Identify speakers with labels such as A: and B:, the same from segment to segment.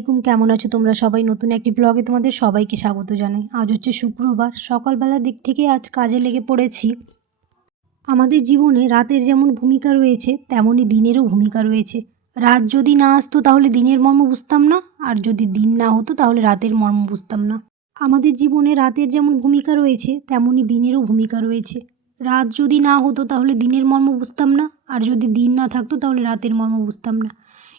A: আলাইকুম, কেমন আছো তোমরা সবাই? নতুন একটি ব্লগে তোমাদের সবাইকে স্বাগত জানাই। আজ হচ্ছে শুক্রবার, সকালবেলার দিক থেকে আজ কাজে লেগে পড়েছি। আমাদের জীবনে রাতের যেমন ভূমিকা রয়েছে, তেমনই দিনেরও ভূমিকা রয়েছে। রাত যদি না আসতো তাহলে দিনের মর্ম বুঝতাম না, আর যদি দিন না হতো তাহলে রাতের মর্ম বুঝতাম না। আমাদের জীবনে রাতের যেমন ভূমিকা রয়েছে, তেমনই দিনেরও ভূমিকা রয়েছে। রাত যদি না হতো তাহলে দিনের মর্ম বুঝতাম না, আর যদি দিন না থাকতো তাহলে রাতের মর্ম বুঝতাম না।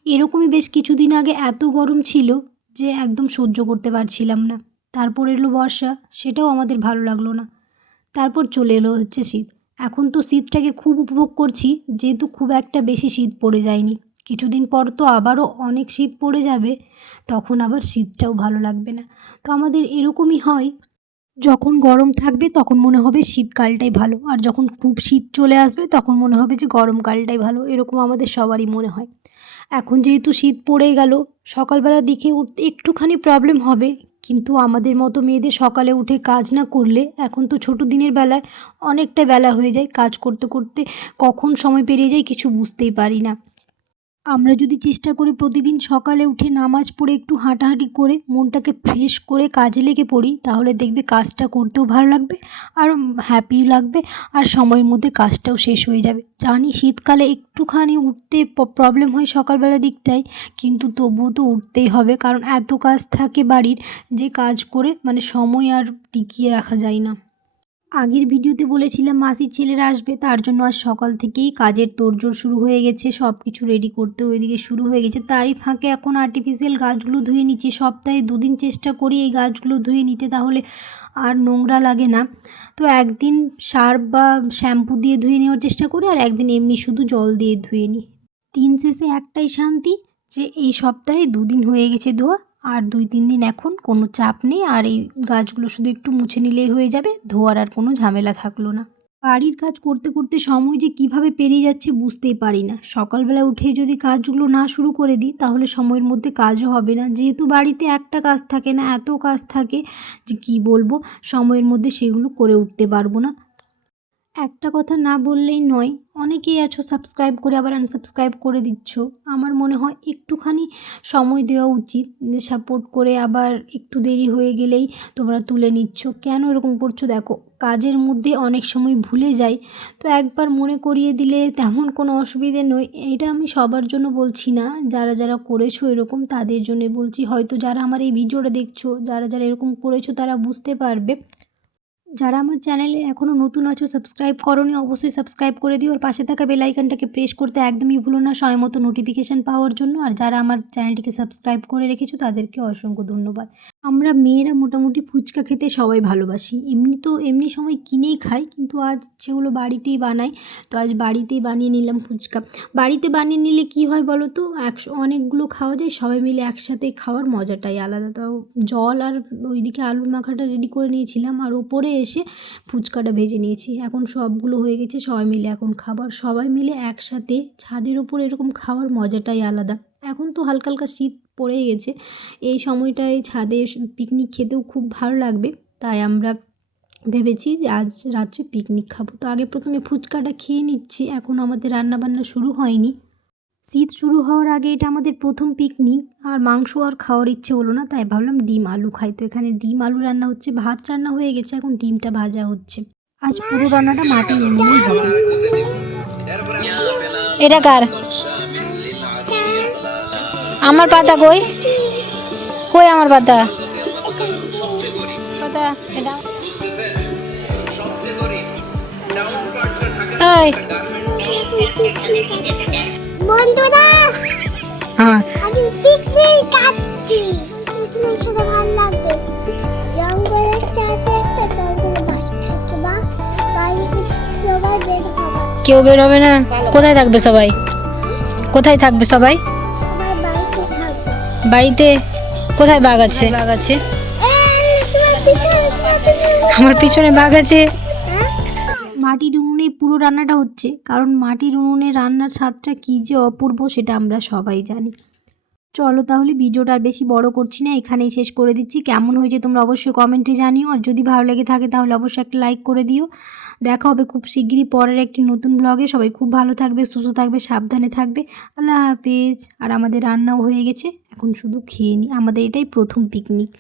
A: এরকমই বেশ কিছুদিন আগে এত গরম ছিল যে একদম সহ্য করতে পারছিলাম না। তারপর এলো বর্ষা, সেটাও আমাদের ভালো লাগল না। তারপর চলে এলো হচ্ছে শীত। এখন তো শীতটাকে খুব উপভোগ করছি, যেহেতু খুব একটা বেশি শীত পড়ে যায়নি। কিছুদিন পর তো আবারও অনেক শীত পড়ে যাবে, তখন আবার শীতটাও ভালো লাগবে না। তো আমাদের এরকমই হয় যখন গরম থাকবে তখন মনে হবে শীতকালটাই ভালো। আর যখন খুব শীত চলে আসবে তখন মনে হবে যে গরমকালটাই ভালো। এরকম আমাদের সবারই মনে হয়। এখন যেহেতু শীত পড়ে গেল, সকালবেলার দিকে উঠতে একটুখানি প্রবলেম হবে। কিন্তু আমাদের মতো মেয়েদের সকালে উঠে কাজ না করলে এখন তো ছোটো দিনের বেলায় অনেকটা বেলা হয়ে যায়। কাজ করতে করতে কখন সময় পেরিয়ে যায় কিছু বুঝতেই পারি না। আমরা যদি চেষ্টা করি প্রতিদিন সকালে উঠে নামাজ পড়ে একটু হাঁটাহাঁটি করে মনটাকে ফ্রেশ করে কাজে লেগে পড়ি, তাহলে দেখবে কাজটা করতেও ভালো লাগবে আর হ্যাপিও লাগবে, আর সময়ের মধ্যে কাজটাও শেষ হয়ে যাবে। জানি শীতকালে একটুখানি উঠতে প্রবলেম হয় সকালবেলা দিকটায়, কিন্তু তবুও তো উঠতেই হবে, কারণ এত কাজ থাকে বাড়ির, যে কাজ করে মানে সময় আর টিকিয়ে রাখা যায় না। আগের ভিডিওতে বলেছিলাম মাসির ছেলেরা আসবে, তার জন্য আজ সকাল থেকেই কাজের তোড়জোড় শুরু হয়ে গেছে সব কিছু রেডি করতে ওইদিকে শুরু হয়ে গেছে। তারই ফাঁকে এখন আর্টিফিশিয়াল গাছগুলো ধুয়ে নিচ্ছি, সপ্তাহে দুদিন চেষ্টা করি এই গাছগুলো ধুয়ে নিতে, তাহলে আর নোংরা লাগে না। তো একদিন সার্ফ বা শ্যাম্পু দিয়ে ধুয়ে নেওয়ার চেষ্টা করি, আর একদিন এমনি শুধু জল দিয়ে ধুয়ে নিই। দিন শেষে একটাই শান্তি যে এই সপ্তাহে দুদিন হয়ে গেছে ধোয়া আর দুই, তিন দিন এখন কোনো চাপ নেই আর এই গাছগুলো শুধু একটু মুছে নিলেই হয়ে যাবে, ধোয়ার আর কোনো ঝামেলা থাকল না। বাড়ির কাজ করতে করতে সময় যে কীভাবে পেরিয়ে যাচ্ছে বুঝতেই পারি না। সকালবেলা উঠে যদি কাজগুলো না শুরু করে দিই, তাহলে সময়ের মধ্যে কাজও হবে না। যেহেতু বাড়িতে একটা কাজ থাকে না, এত কাজ থাকে যে কি বলব, সময়ের মধ্যে সেগুলো করে উঠতে পারব না। একটা কথা না বললেই নয়, অনেকেই আছো সাবস্ক্রাইব করে আবার আনসাবস্ক্রাইব করে দিচ্ছ। আমার মনে হয় একটুখানি সময় দেওয়া উচিত, যে সাপোর্ট করে আবার একটু দেরি হয়ে গেলেই তোমরা তুলে নিচ্ছ। কেন এরকম করছ? দেখো, কাজের মধ্যে অনেক সময় ভুলে যাই, তো একবার মনে করিয়ে দিলে তেমন কোনো অসুবিধে নয়। এটা আমি সবার জন্য বলছি না, যারা যারা করেছ এরকম, তাদের জন্য বলছি। হয়তো যারা আমার এই ভিডিওটা দেখছ, যারা যারা এরকম করেছ, তারা বুঝতে পারবে। যারা আমার চ্যানেলে এখনও নতুন আছো সাবস্ক্রাইব করনি, অবশ্যই সাবস্ক্রাইব করে দিও। আর পাশে থাকা বেল আইকনটাকে প্রেস করতে একদমই ভুলো না সময় মতো নোটিফিকেশান পাওয়ার জন্য। আর যারা আমার চ্যানেলটিকে সাবস্ক্রাইব করে রেখেছো, তাদেরকে অসংখ্য ধন্যবাদ। আমরা মেয়েরা মোটামুটি ফুচকা খেতে সবাই ভালোবাসি। এমনি তো এমনি সময় কিনেই খাই, কিন্তু আজ সেগুলো বাড়িতেই বানাই। তো আজ বাড়িতেই বানিয়ে নিলাম ফুচকা। বাড়িতে বানিয়ে নিলে কি হয় বলো তো? একশো, অনেকগুলো খাওয়া যায়, সবাই মিলে একসাথে খাওয়ার মজাটাই আলাদা। তো জল আর ওইদিকে আলুর মাখাটা রেডি করে নিয়েছিলাম। আর ওপরে এসে ফুচকাটা ভেজে নিয়েছি। এখন সবগুলো হয়ে গেছে, সবাই মিলে এখন খাবার। সবাই মিলে একসাথে ছাদের ওপর এরকম খাওয়ার মজাটাই আলাদা। এখন তো হালকা হালকা শীত পড়ে গেছে। এই সময়টায় ছাদে পিকনিক খেতেও খুব ভালো লাগবে। তাই আমরা ভেবেছি যে আজ রাত্রে পিকনিক খাব। তো আগে প্রথমে ফুচকাটা খেয়ে নিচ্ছি। এখন আমাদের রান্নাবান্না শুরু হয়নি। শীত শুরু হওয়ার আগে এটা আমাদের প্রথম পিকনিক আর মাংস আর খাওয়ার ইচ্ছে হলো না, তাই ভাবলাম ডিম আলু খাই। তো এখানে ডিম আলু রান্না হচ্ছে, ভাত রান্না হয়ে গেছে, এখন ডিমটা ভাজা হচ্ছে। আজ পুরো রান্নাটা মাটি
B: এটা কার? আমার পাতা কই? কই আমার পাতা? পাতা, এটা?
C: বন্ধুরা
B: হ্যাঁ।
C: আমি পিকনিক কাটছি পিকনিক ভালো লাগবে। জঙ্গল একটা আছে একটা জঙ্গলে সবাই বের
B: কেউ বেরোবে না? কোথায় থাকবে সবাই? কোথায় থাকবে সবাই?
C: বাড়িতে
B: কোথায় বাঘ আছে? বাঘ আছে আমার পিছনে বাঘ আছে।
A: উনুনে পুরো রান্নাটা হচ্ছে। কারণ মাটির উনুনে রান্নার স্বাদটা কী যে অপূর্ব সেটা আমরা সবাই জানি। চলো তাহলে ভিডিওটা আর বেশি বড় করছি না, এখানেই শেষ করে দিচ্ছি। কেমন হয়েছে তোমরা অবশ্যই কমেন্টে জানিও। আর যদি ভালো লেগে থাকে তাহলে অবশ্যই একটা লাইক করে দিও। দেখা হবে খুব শিগগিরই পরের একটি নতুন ব্লগে সবাই খুব ভালো থাকবে, সুস্থ থাকবে, সাবধানে থাকবে। আল্লাহ হাফেজ। আর আমাদের রান্নাও হয়ে গেছে। এখন শুধু খেয়ে নিই আমাদের এটাই প্রথম পিকনিক